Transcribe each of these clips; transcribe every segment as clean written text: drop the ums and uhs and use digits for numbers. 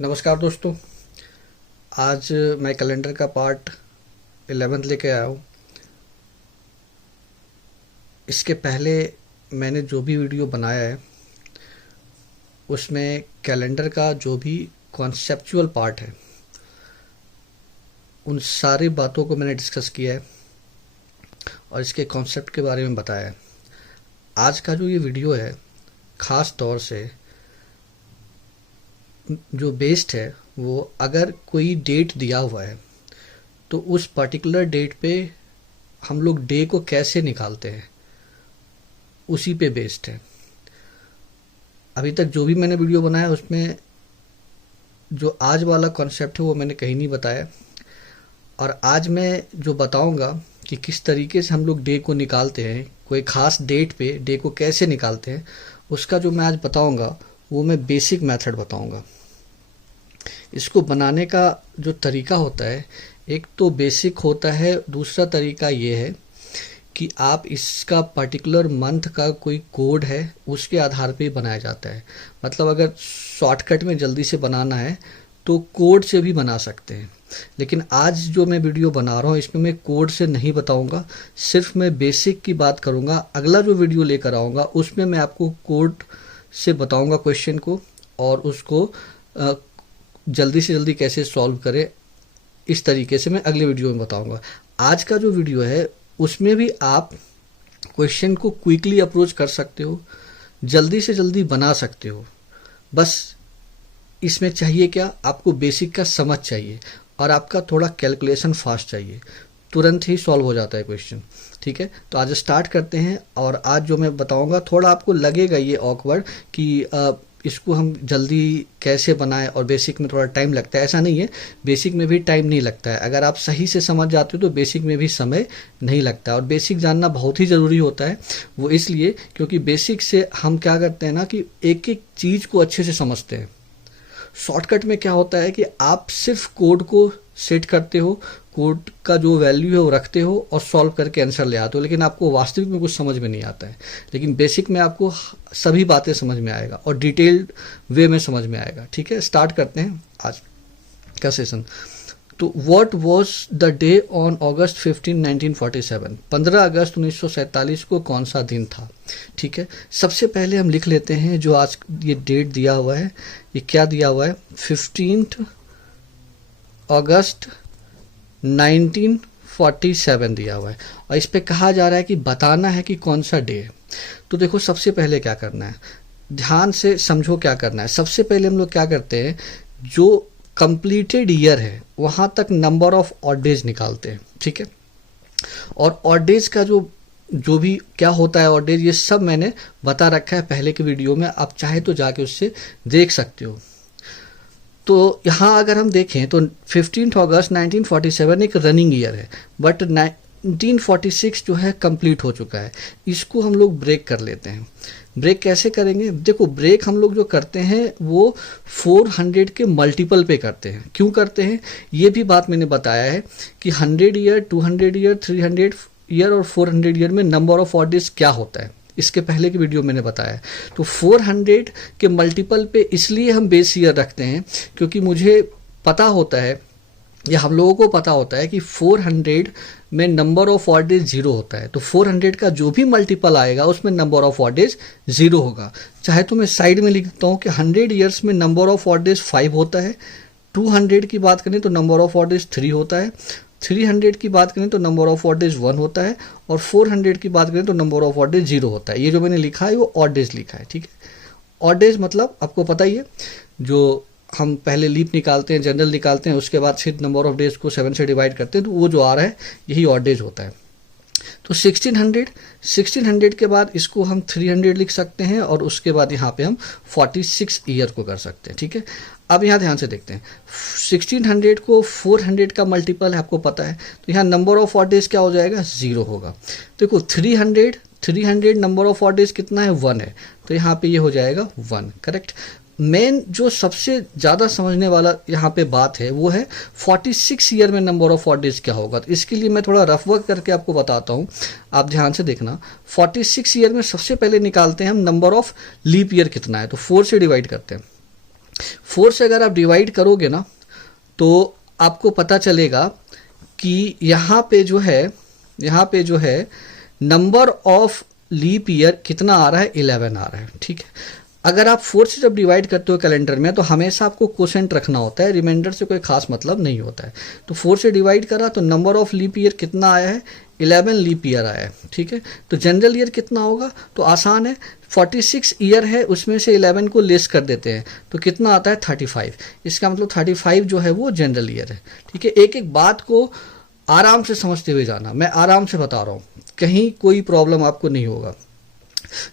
नमस्कार दोस्तों। आज मैं कैलेंडर का पार्ट 11 लेके आया हूँ। इसके पहले मैंने जो भी वीडियो बनाया है उसमें कैलेंडर का जो भी कॉन्सेप्चुअल पार्ट है उन सारी बातों को मैंने डिस्कस किया है और इसके कॉन्सेप्ट के बारे में बताया है। आज का जो ये वीडियो है ख़ास तौर से जो बेस्ड है वो अगर कोई डेट दिया हुआ है तो उस पर्टिकुलर डेट पे हम लोग डे को कैसे निकालते हैं उसी पे बेस्ड है। अभी तक जो भी मैंने वीडियो बनाया उसमें जो आज वाला कॉन्सेप्ट है वो मैंने कहीं नहीं बताया, और आज मैं जो बताऊंगा कि किस तरीके से हम लोग डे को निकालते हैं, कोई ख़ास डेट पे डे को कैसे निकालते हैं, उसका जो मैं आज बताऊंगा वो मैं बेसिक मेथड बताऊंगा। इसको बनाने का जो तरीका होता है, एक तो बेसिक होता है, दूसरा तरीका ये है कि आप इसका पर्टिकुलर मंथ का कोई कोड है उसके आधार पे ही बनाया जाता है। मतलब अगर शॉर्टकट में जल्दी से बनाना है तो कोड से भी बना सकते हैं, लेकिन आज जो मैं वीडियो बना रहा हूँ इसमें मैं कोड से नहीं बताऊंगा, सिर्फ मैं बेसिक की बात करूंगा। अगला जो वीडियो लेकर आऊँगा उसमें मैं आपको कोड से बताऊंगा क्वेश्चन को, और उसको जल्दी से जल्दी कैसे सॉल्व करें इस तरीके से मैं अगले वीडियो में बताऊंगा। आज का जो वीडियो है उसमें भी आप क्वेश्चन को क्विकली अप्रोच कर सकते हो, जल्दी से जल्दी बना सकते हो। बस इसमें चाहिए क्या, आपको बेसिक का समझ चाहिए और आपका थोड़ा कैलकुलेशन फास्ट चाहिए, तुरंत ही सॉल्व हो जाता है क्वेश्चन। ठीक है, तो आज स्टार्ट करते हैं। और आज जो मैं बताऊंगा थोड़ा आपको लगेगा ये ऑकवर्ड कि इसको हम जल्दी कैसे बनाएं, और बेसिक में थोड़ा टाइम लगता है। ऐसा नहीं है, बेसिक में भी टाइम नहीं लगता है। अगर आप सही से समझ जाते हो तो बेसिक में भी समय नहीं लगता है। और बेसिक जानना बहुत ही ज़रूरी होता है, वो इसलिए क्योंकि बेसिक से हम क्या करते हैं ना कि एक एक चीज़ को अच्छे से समझते हैं। शॉर्टकट में क्या होता है कि आप सिर्फ कोड को सेट करते हो, कोड का जो वैल्यू है वो रखते हो और सॉल्व करके आंसर ले आते हो, लेकिन आपको वास्तविक में कुछ समझ में नहीं आता है। लेकिन बेसिक में आपको सभी बातें समझ में आएगा और डिटेल्ड वे में समझ में आएगा। ठीक है, स्टार्ट करते हैं आज का सेशन। तो what was the day on August 15 1947, 15 अगस्त 1947 को कौन सा दिन था। ठीक है, सबसे पहले हम लिख लेते हैं जो आज ये डेट दिया हुआ है, ये क्या दिया हुआ है, 15 अगस्त 1947 दिया हुआ है, और इस पे कहा जा रहा है कि बताना है कि कौन सा डे है। तो देखो सबसे पहले क्या करना है, ध्यान से समझो क्या करना है। सबसे पहले हम लोग क्या करते हैं, जो कंप्लीटेड ईयर है वहां तक नंबर ऑफ ऑड डेज निकालते हैं। ठीक है, और ऑड डेज का जो भी क्या होता है ऑड डेज, ये सब मैंने बता रखा है पहले के वीडियो में, आप चाहे तो जाके उससे देख सकते हो। तो यहाँ अगर हम देखें तो 15 अगस्त 1947 एक रनिंग ईयर है, बट 1946 जो है कंप्लीट हो चुका है। इसको हम लोग ब्रेक कर लेते हैं। ब्रेक कैसे करेंगे, देखो ब्रेक हम लोग जो करते हैं वो 400 के मल्टीपल पे करते हैं। क्यों करते हैं ये भी बात मैंने बताया है कि 100 ईयर, 200 ईयर, 300 ईयर और 400 ईयर में नंबर ऑफ ऑड डेज क्या होता है, इसके पहले की वीडियो मैंने बताया। तो 400 के मल्टीपल पे इसलिए हम बेस ईयर रखते हैं क्योंकि मुझे पता होता है, या हम लोगों को पता होता है कि 400 में नंबर ऑफ ऑड डेज 0 होता है। तो 400 का जो भी मल्टीपल आएगा उसमें नंबर ऑफ ऑड डेज 0 होगा। चाहे तो मैं साइड में लिख देता हूँ कि 100 ईयर्स में नंबर ऑफ ऑड डेज 5 होता है, 200 की बात करें तो नंबर ऑफ ऑड डेज 3 होता है, 300 की बात करें तो नंबर ऑफ ऑड डेज 1 होता है, और 400 की बात करें तो नंबर ऑफ ऑड डेज 0 होता है। ये जो मैंने लिखा है वो ऑड डेज लिखा है। ठीक है, ऑड डेज मतलब आपको पता ही है, जो हम पहले लीप निकालते हैं, जनरल निकालते हैं, उसके बाद फिर नंबर ऑफ डेज को 7 से डिवाइड करते हैं, तो वो जो आ रहा है यही ऑड डेज होता है। तो 1600 के बाद इसको हम 300 लिख सकते हैं, और उसके बाद यहाँ पे हम 46 ईयर को कर सकते हैं। ठीक है, अब यहाँ ध्यान से देखते हैं, 1600 को 400 का मल्टीपल है, आपको पता है, तो यहाँ नंबर ऑफ ऑड डेज क्या हो जाएगा, 0 होगा। देखो 300 नंबर ऑफ ऑड डेज कितना है, 1 है, तो यहाँ पे ये हो जाएगा 1। करेक्ट। मेन जो सबसे ज़्यादा समझने वाला यहाँ पे बात है वो है 46 ईयर में नंबर ऑफ ऑड डेज क्या होगा। तो इसके लिए मैं थोड़ा रफ वर्क करके आपको बताता हूँ, आप ध्यान से देखना। 46 ईयर में सबसे पहले निकालते हैं हम नंबर ऑफ लीप ईयर कितना है, तो 4 से डिवाइड करते हैं। 4 से अगर आप डिवाइड करोगे ना तो आपको पता चलेगा कि यहाँ पे जो है नंबर ऑफ लीप ईयर कितना आ रहा है, 11 आ रहा है। ठीक है, अगर आप 4 से जब डिवाइड करते हो कैलेंडर में तो हमेशा आपको कोसेंट रखना होता है, रिमाइंडर से कोई खास मतलब नहीं होता है। तो 4 से डिवाइड करा तो नंबर ऑफ लीप ईयर कितना आया है, 11 लीप ईयर आया है। ठीक है, तो जनरल ईयर कितना होगा, तो आसान है, 46 ईयर है उसमें से 11 को लेस कर देते हैं तो कितना आता है, 35। इसका मतलब 35 जो है वो जनरल ईयर है। ठीक है, एक एक बात को आराम से समझते हुए जाना, मैं आराम से बता रहा हूँ, कहीं कोई प्रॉब्लम आपको नहीं होगा।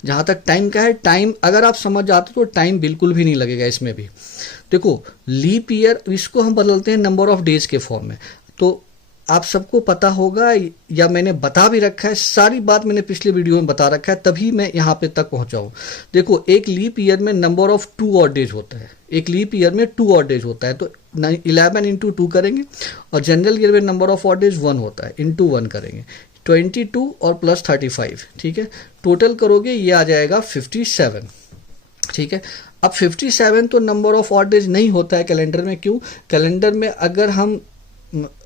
जहां तक टाइम का है, टाइम अगर आप समझ जाते तो टाइम बिल्कुल भी नहीं लगेगा इसमें भी। देखो लीप ईयर इसको हम बदलते हैं नंबर ऑफ डेज के फॉर्म में, तो आप सबको पता होगा या मैंने बता भी रखा है, सारी बात मैंने पिछले वीडियो में बता रखा है, तभी मैं यहाँ पे तक पहुंचा हूँ। देखो एक लीप ईयर में नंबर ऑफ 2 और डेज होता है, एक लीप ईयर में 2 और डेज होता है, तो 11 इंटू 2 करेंगे, और जनरल ईयर में नंबर ऑफ और डेज 1 होता है, इंटू 1 करेंगे, 22 और प्लस 35। ठीक है, टोटल करोगे ये आ जाएगा 57। ठीक है, अब 57 तो नंबर ऑफ ऑड डेज नहीं होता है कैलेंडर में। क्यों, कैलेंडर में अगर हम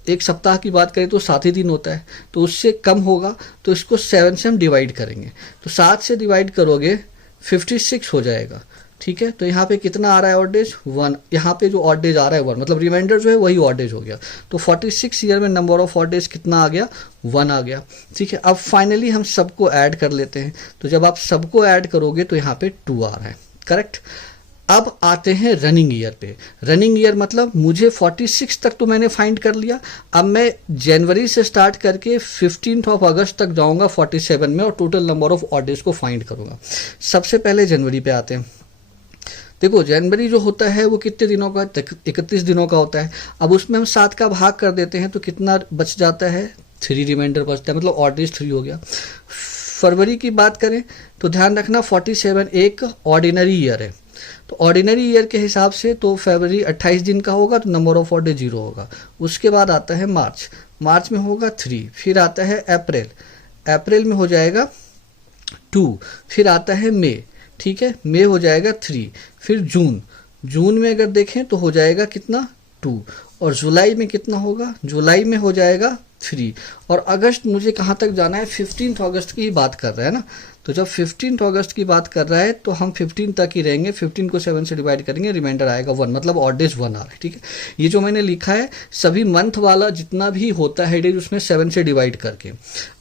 एक सप्ताह की बात करें तो 7 ही दिन होता है, तो उससे कम होगा तो इसको 7 से हम डिवाइड करेंगे, तो 7 से डिवाइड करोगे 56 हो जाएगा। ठीक है, तो यहाँ पे कितना आ रहा है ऑड डेज, 1। यहाँ पे जो ऑड डेज आ रहा है 1, मतलब रिमाइंडर जो है वही ऑड डेज हो गया। तो 46 ईयर में नंबर ऑफ ऑड डेज कितना आ गया, 1 आ गया। ठीक है, अब फाइनली हम सबको ऐड कर लेते हैं, तो जब आप सबको ऐड करोगे तो यहाँ पे 2 आ रहा है, करेक्ट। अब आते हैं रनिंग ईयर पे। रनिंग ईयर मतलब मुझे 46 तक तो मैंने फाइंड कर लिया, अब मैं जनवरी से स्टार्ट करके 15 अगस्त तक जाऊंगा 47 में, और total number of odd days को फाइंड करूंगा। सबसे पहले जनवरी पे आते हैं। देखो जनवरी जो होता है वो कितने दिनों का, 31 दिनों का होता है। अब उसमें हम 7 का भाग कर देते हैं तो कितना बच जाता है, 3 रिमाइंडर बचता है, मतलब ऑड डेज 3 हो गया। फरवरी की बात करें तो ध्यान रखना 47 एक ऑर्डिनरी ईयर है, तो ऑर्डिनरी ईयर के हिसाब से तो फरवरी 28 दिन का होगा, तो नंबर ऑफ ऑड डे 0 होगा। उसके बाद आता है मार्च, मार्च में होगा 3, फिर आता है अप्रैल, अप्रैल में हो जाएगा 2, फिर आता है मई, ठीक है, मई हो जाएगा 3, फिर जून, जून में अगर देखें तो हो जाएगा कितना 2, और जुलाई में कितना होगा, जुलाई में हो जाएगा 3, और अगस्त मुझे कहाँ तक जाना है, 15 अगस्त की ही बात कर रहा है ना, तो जब 15 अगस्त की बात कर रहा है तो हम 15 तक ही रहेंगे, 15 को 7 से डिवाइड करेंगे, रिमाइंडर आएगा 1, मतलब ऑड डेज 1 आ रहा है। ठीक है, ये जो मैंने लिखा है सभी मंथ वाला जितना भी होता है डेज उसमें 7 से डिवाइड करके।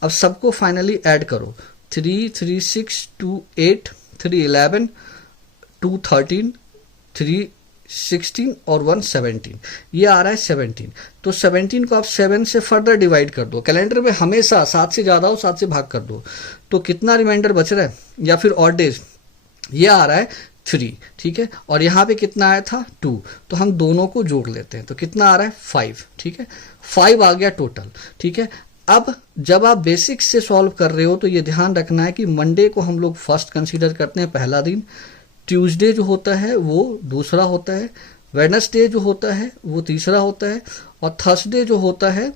अब सबको फाइनली ऐड करो, 3, 3, 6, 2, 8, 3, 11, 2, 13, 3, 16 और 1, 17, ये आ रहा है 17। तो 17 को आप 7 से फर्दर डिवाइड कर दो, कैलेंडर में हमेशा 7 से ज़्यादा हो 7 से भाग कर दो, तो कितना रिमाइंडर बच रहा है, या फिर ऑड डेज, ये आ रहा है 3, ठीक है, और यहाँ पे कितना आया था 2, तो हम दोनों को जोड़ लेते हैं तो कितना आ रहा है 5, ठीक है, 5 आ गया टोटल। ठीक है, अब जब आप बेसिक्स से सॉल्व कर रहे हो तो ये ध्यान रखना है कि मंडे को हम लोग फर्स्ट कंसीडर करते हैं, पहला दिन, ट्यूसडे जो होता है वो दूसरा होता है, वेडनेसडे जो होता है वो तीसरा होता है, और थर्सडे जो होता है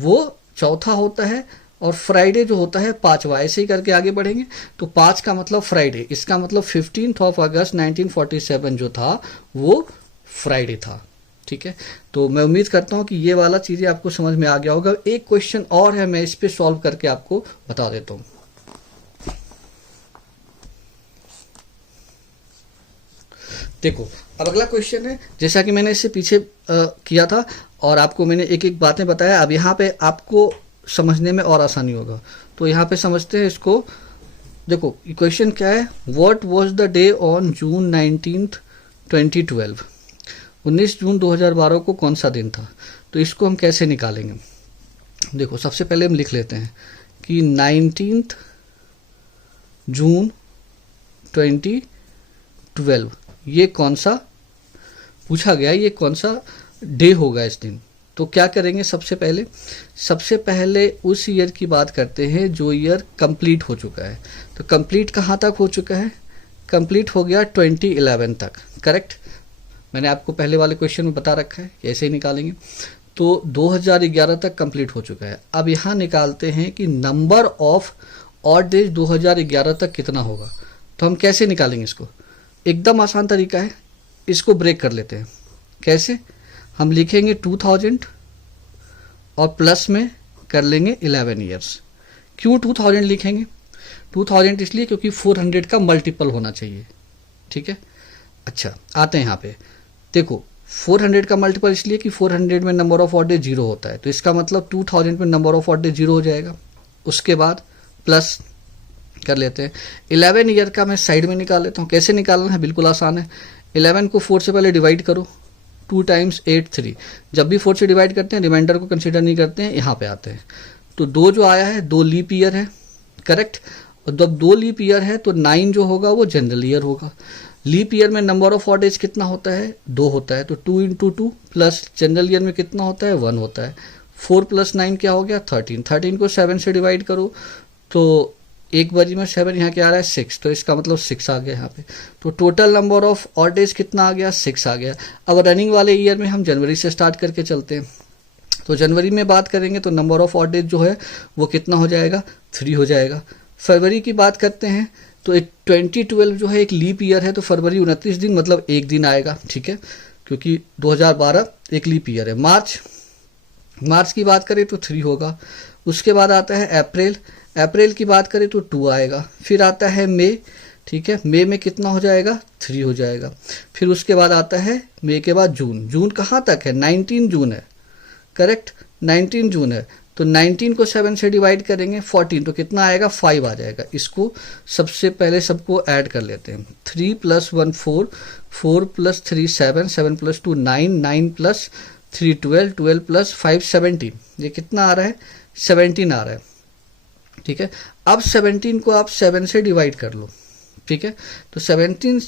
वो चौथा होता है, और फ्राइडे जो होता है 5वां। ऐसे ही करके आगे बढ़ेंगे तो 5 का मतलब फ्राइडे, इसका मतलब 15 अगस्त 1947 जो था वो फ्राइडे था। ठीक है, तो मैं उम्मीद करता हूं कि ये वाला चीजें आपको समझ में आ गया होगा। एक क्वेश्चन और है, मैं इस पे सॉल्व करके आपको बता देता हूं। देखो अब अगला क्वेश्चन है, जैसा कि मैंने इससे पीछे किया था और आपको मैंने एक एक बातें बताया, अब यहाँ पे आपको समझने में और आसानी होगा, तो यहाँ पे समझते हैं इसको। देखो क्वेश्चन क्या है, what was the day on June 19th 2012, 19 जून 2012 को कौन सा दिन था, तो इसको हम कैसे निकालेंगे। देखो सबसे पहले हम लिख लेते हैं कि 19 जून 2012 ये कौन सा पूछा गया, ये कौन सा डे होगा इस दिन। तो क्या करेंगे, सबसे पहले उस ईयर की बात करते हैं जो ईयर कंप्लीट हो चुका है। तो कंप्लीट कहाँ तक हो चुका है, कंप्लीट हो गया 2011 तक, करेक्ट। मैंने आपको पहले वाले क्वेश्चन में बता रखा है कि ऐसे ही निकालेंगे। तो 2011 तक कंप्लीट हो चुका है। अब यहाँ निकालते हैं कि नंबर ऑफ ऑड डेज 2011 तक कितना होगा। तो हम कैसे निकालेंगे इसको, एकदम आसान तरीका है, इसको ब्रेक कर लेते हैं। कैसे? हम लिखेंगे 2000 और प्लस में कर लेंगे 11 ईयर्स। क्यों 2000 लिखेंगे? 2000 इसलिए क्योंकि 400 का मल्टीपल होना चाहिए। ठीक है, अच्छा आते हैं यहाँ पे। देखो 400 का मल्टीपल इसलिए कि 400 में नंबर ऑफ ऑड डेज 0 होता है, तो इसका मतलब 2000 में नंबर ऑफ ऑड डेज 0 हो जाएगा। उसके बाद प्लस कर लेते हैं। 11 ईयर का मैं साइड में निकाल लेता हूँ। कैसे निकालना है? बिल्कुल आसान है। 11 को 4 से पहले डिवाइड करो, 2 टाइम्स 8 3। जब भी 4 से डिवाइड करते हैं रिमाइंडर को कंसिडर नहीं करते हैं, यहाँ पे आते हैं। तो 2 जो आया है 2 लीप ईयर है, करेक्ट। और जब 2 लीप ईयर है तो 9 जो होगा वो जनरल ईयर होगा। लीप ईयर में नंबर ऑफ ऑड डेज कितना होता है? 2 होता है, तो 2 इंटू 2 प्लस जनरल ईयर में कितना होता है? 1 होता है। 4 प्लस 9 क्या हो गया? 13। 13 को 7 से डिवाइड करो तो एक बारी में 7, यहाँ क्या आ रहा है? 6, तो इसका मतलब 6 आ गया यहाँ पे। तो total number of odd days कितना आ गया? 6 आ गया। अब रनिंग वाले ईयर में हम जनवरी से स्टार्ट करके चलते हैं। तो जनवरी में बात करेंगे तो नंबर ऑफ ऑड डेज जो है वो कितना हो जाएगा? 3 हो जाएगा। फरवरी की बात करते हैं तो 2012 जो है एक लीप ईयर है, तो फरवरी 29 दिन मतलब एक दिन आएगा। ठीक है, क्योंकि 2012 एक लीप ईयर है। मार्च की बात करें तो 3 होगा। उसके बाद आता है अप्रैल की बात करें तो 2 आएगा। फिर आता है मई। ठीक है, मई में कितना हो जाएगा? 3 हो जाएगा। फिर उसके बाद आता है मई के बाद जून कहाँ तक है? 19 जून है, करेक्ट, 19 जून है। तो 19 को 7 से डिवाइड करेंगे 14, तो कितना आएगा? 5 आ जाएगा। इसको सबसे पहले सबको ऐड कर लेते हैं। 3 + 1 4, 4 + 3 7, 7 + 2 9, 9 + 3 12, 12 + 5 17। ये कितना आ रहा है? 17 आ रहा है। ठीक है, अब 17 को आप 7 से डिवाइड कर लो। ठीक है, तो 17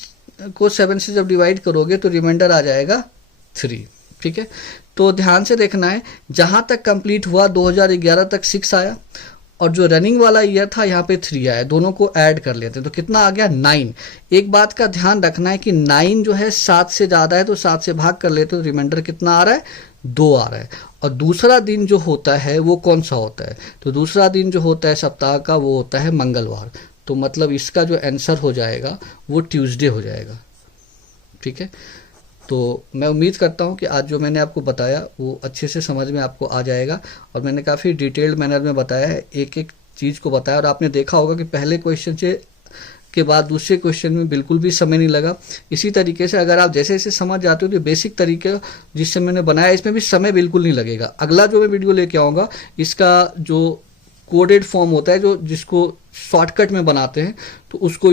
को 7 से जब डिवाइड करोगे तो रिमाइंडर आ जाएगा 3। ठीक है, तो ध्यान से देखना है, जहां तक कंप्लीट हुआ 2011 तक 6 आया और जो रनिंग वाला ईयर था यहाँ पे 3 आया। दोनों को ऐड कर लेते हैं तो कितना आ गया? 9। एक बात का ध्यान रखना है कि 9 जो है 7 से ज़्यादा है तो 7 से भाग कर लेते हो, तो रिमाइंडर कितना आ रहा है? 2 आ रहा है। और दूसरा दिन जो होता है वो कौन सा होता है? तो दूसरा दिन जो होता है सप्ताह का वो होता है मंगलवार। तो मतलब इसका जो आंसर हो जाएगा वो ट्यूसडे हो जाएगा। ठीक है, तो मैं उम्मीद करता हूँ कि आज जो मैंने आपको बताया वो अच्छे से समझ में आपको आ जाएगा। और मैंने काफ़ी डिटेल्ड मैनर में बताया है, एक एक चीज़ को बताया। और आपने देखा होगा कि पहले क्वेश्चन से के बाद दूसरे क्वेश्चन में बिल्कुल भी समय नहीं लगा। इसी तरीके से अगर आप जैसे जैसे समझ जाते हो तो बेसिक तरीके जिससे मैंने बनाया इसमें भी समय बिल्कुल नहीं लगेगा। अगला जो मैं वीडियो लेके आऊँगा इसका जो कोडेड फॉर्म होता है, जो जिसको शॉर्टकट में बनाते हैं, तो उसको